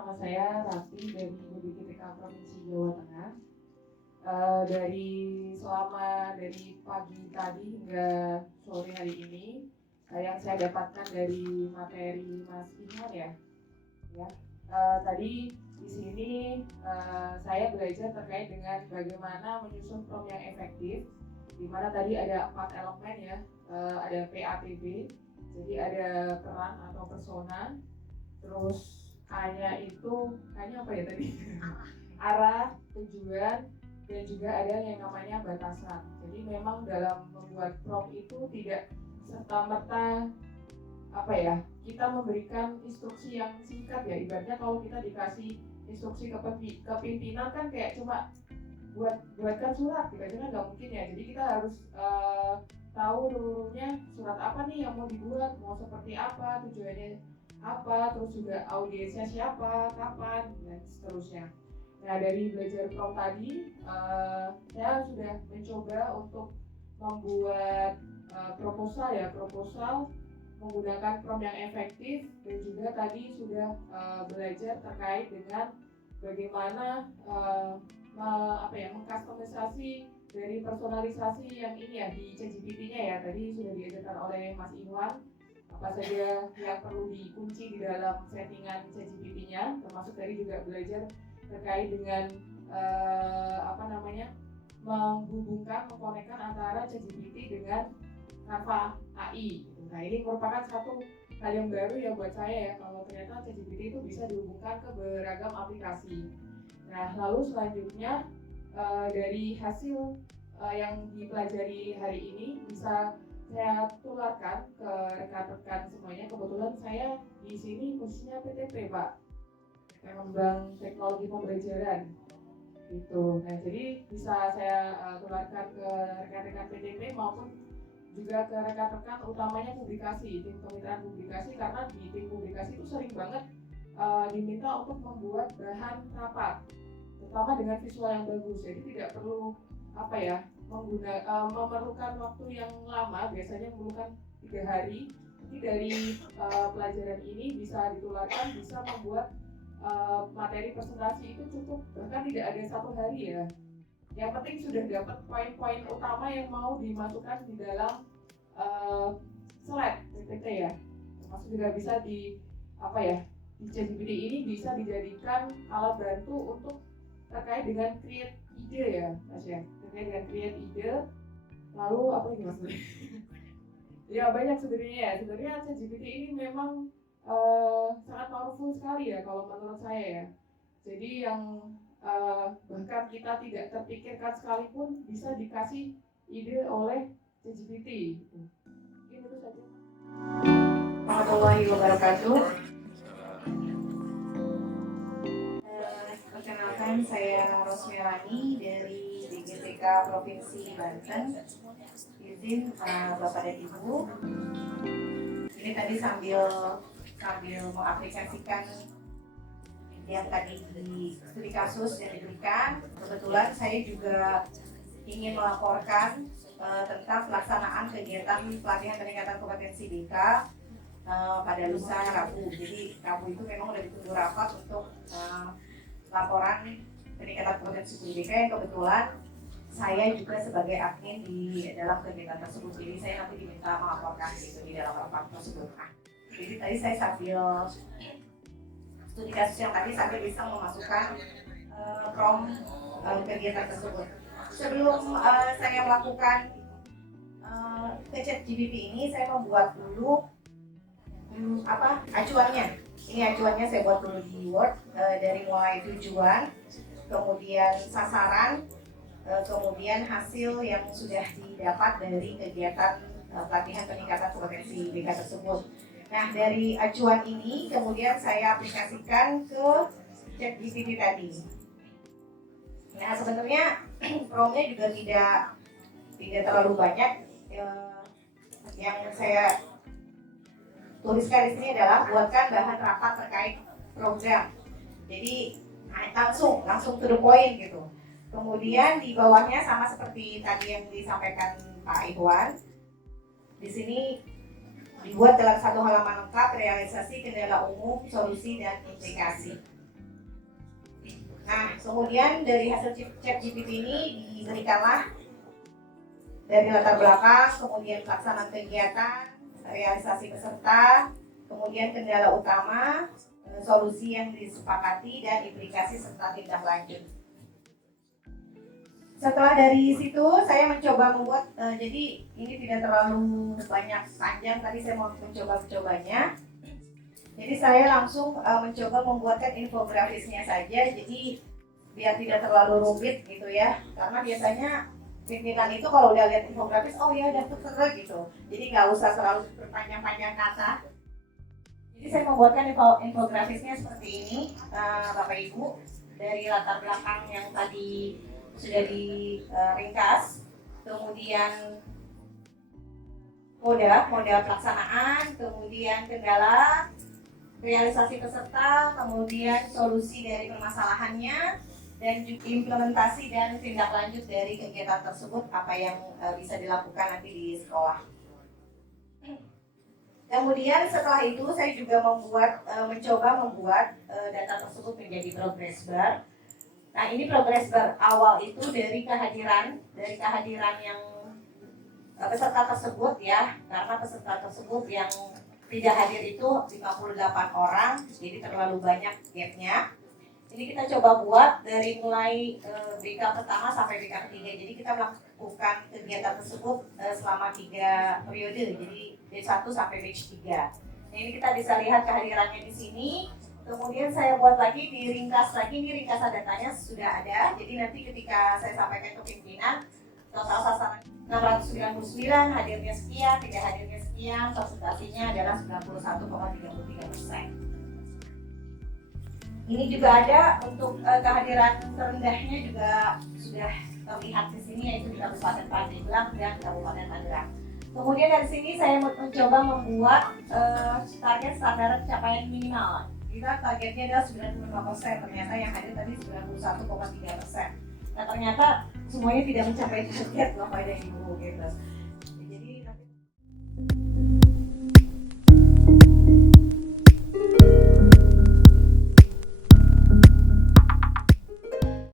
nama saya Rati dari BPKTK Provinsi Jawa Tengah. Dari pagi tadi hingga sore hari ini, yang saya dapatkan dari materi Mas Inwan ya. Tadi di sini saya belajar terkait dengan bagaimana menyusun prompt yang efektif, di mana tadi ada 4 elemen ya, ada PAPB, jadi ada peran atau persona, terus A-nya apa ya tadi? Arah, tujuan, dan juga ada yang namanya batasan. Jadi memang dalam membuat prompt itu tidak serta-merta kita memberikan instruksi yang singkat ya. Ibaratnya kalau kita dikasih instruksi ke pimpinan kan kayak cuma buatkan surat gitu aja kan nggak mungkin ya. Jadi kita harus tahu dulunya surat apa nih yang mau dibuat, mau seperti apa, tujuannya apa, terus juga audiensnya siapa, kapan, dan seterusnya. Nah, dari belajar prompt tadi, saya sudah mencoba untuk membuat proposal menggunakan prompt yang efektif, dan juga tadi sudah belajar terkait dengan bagaimana mengkustomisasi dari personalisasi yang ini ya di ChatGPT-nya ya. Tadi sudah diajarkan oleh Mas Inwan apa saja yang perlu dikunci di dalam settingan ChatGPT-nya, termasuk tadi juga belajar terkait dengan mengkonekkan antara ChatGPT dengan Canva AI. Nah, ini merupakan satu hal yang baru ya buat saya ya, kalau ternyata ChatGPT itu bisa dihubungkan ke beragam aplikasi. Nah, lalu selanjutnya dari hasil yang dipelajari hari ini bisa saya tularkan ke rekan-rekan semuanya. Kebetulan saya di sini posisinya PTP Pak, Pengembang Teknologi Pembelajaran gitu. Nah, jadi bisa saya tularkan ke rekan-rekan PTP maupun juga ke rekan-rekan utamanya publikasi, tim kemitraan publikasi, karena di tim publikasi itu sering banget diminta untuk membuat bahan rapat, terutama dengan visual yang bagus. Jadi tidak perlu memerlukan waktu yang lama, biasanya memerlukan 3 hari. Jadi dari pelajaran ini bisa ditularkan, bisa membuat materi presentasi itu cukup, bahkan tidak ada 1 hari ya. Yang penting sudah dapat poin-poin utama yang mau dimasukkan di dalam slide PPT ya. Termasuk juga bisa di ChatGPT ini bisa dijadikan alat bantu untuk terkait dengan create ide ya Mas ya. Terkait dengan create ide, lalu apa lagi Mas? Ya banyak sebenarnya ya. Sebenarnya ChatGPT ini memang sangat powerful sekali ya kalau menurut saya ya. Jadi yang bahkan kita tidak terpikirkan sekalipun bisa dikasih ide oleh ChatGPT. Mungkin itu saja. Warahmatullahi wabarakatuh. Perkenalkan, saya Rosmerani dari BPKTK Provinsi Banten. Izin Bapak dan Ibu, ini tadi sambil mengaplikasikan yang tadi di studi kasus yang diberikan. Kebetulan saya juga ingin melaporkan tentang pelaksanaan kegiatan pelatihan peningkatan kompetensi BK pada lusa Rabu. Jadi Rabu itu memang sudah ditunggu rapat untuk laporan peningkatan kompetensi BK yang kebetulan saya juga sebagai admin di dalam kegiatan tersebut. Jadi saya nanti diminta melaporkan gitu di dalam rapat tersebut. Jadi tadi saya sambil studi kasus yang tadi sambil bisa memasukkan prompt kegiatan tersebut. Sebelum saya melakukan ke ChatGPT ini, saya membuat dulu acuannya. Ini acuannya saya buat dulu di Word, dari mulai tujuan, kemudian sasaran, kemudian hasil yang sudah didapat dari kegiatan pelatihan peningkatan kompetensi BK tersebut. Nah, dari acuan ini kemudian saya aplikasikan ke ChatGPT tadi. Nah, sebenarnya prompt-nya juga tidak terlalu banyak. Yang saya tuliskan di sini adalah buatkan bahan rapat terkait program. Jadi langsung to the point gitu. Kemudian di bawahnya sama seperti tadi yang disampaikan Pak Iwan. Di sini dibuat dalam 1 halaman lengkap realisasi kendala umum, solusi dan implikasi. Nah, kemudian dari hasil chat GPT ini diberikanlah dari latar belakang, kemudian pelaksanaan kegiatan, realisasi peserta, kemudian kendala utama, solusi yang disepakati, dan implikasi serta tindak lanjut. Setelah dari situ saya mencoba membuat, jadi ini tidak terlalu banyak panjang, tadi saya mau mencobanya. Jadi saya langsung mencoba membuatkan infografisnya saja, jadi biar tidak terlalu rumit gitu ya. Karena biasanya pimpinan itu kalau udah lihat infografis, oh ya udah terserah gitu. Jadi nggak usah terlalu berpanjang-panjang kata. Jadi saya membuatkan infografisnya seperti ini, Bapak Ibu, dari latar belakang yang tadi sudah diringkas, kemudian modal pelaksanaan, kemudian kendala, realisasi peserta, kemudian solusi dari permasalahannya, dan juga implementasi dan tindak lanjut dari kegiatan tersebut, apa yang bisa dilakukan nanti di sekolah. Kemudian setelah itu saya juga mencoba membuat data tersebut menjadi progress bar. Nah, ini progress bar awal itu dari kehadiran yang peserta tersebut ya, karena peserta tersebut yang tidak hadir itu 58 orang, jadi terlalu banyak gapnya. Jadi kita coba buat dari mulai BK pertama sampai BK ketiga. Jadi kita melakukan kegiatan tersebut selama 3 periode, jadi batch 1 sampai batch 3. Nah, ini kita bisa lihat kehadirannya di sini. Kemudian saya buat lagi, diringkas lagi, ini ringkasan datanya sudah ada. Jadi nanti ketika saya sampaikan ke pimpinan, total sasaran 699, hadirnya sekian, tidak hadirnya sekian, presentasinya adalah 91,33%. Ini juga ada untuk kehadiran terendahnya juga sudah terlihat di sini, yaitu di Kabupaten Pandeglang dan Kabupaten Tangerang. Kemudian dari sini saya mencoba membuat target standar capaian minimal. Kita targetnya adalah 95%, ternyata yang hadir tadi 91,3%. Nah, ternyata semuanya tidak mencapai target Bapak dan Ibu gitu.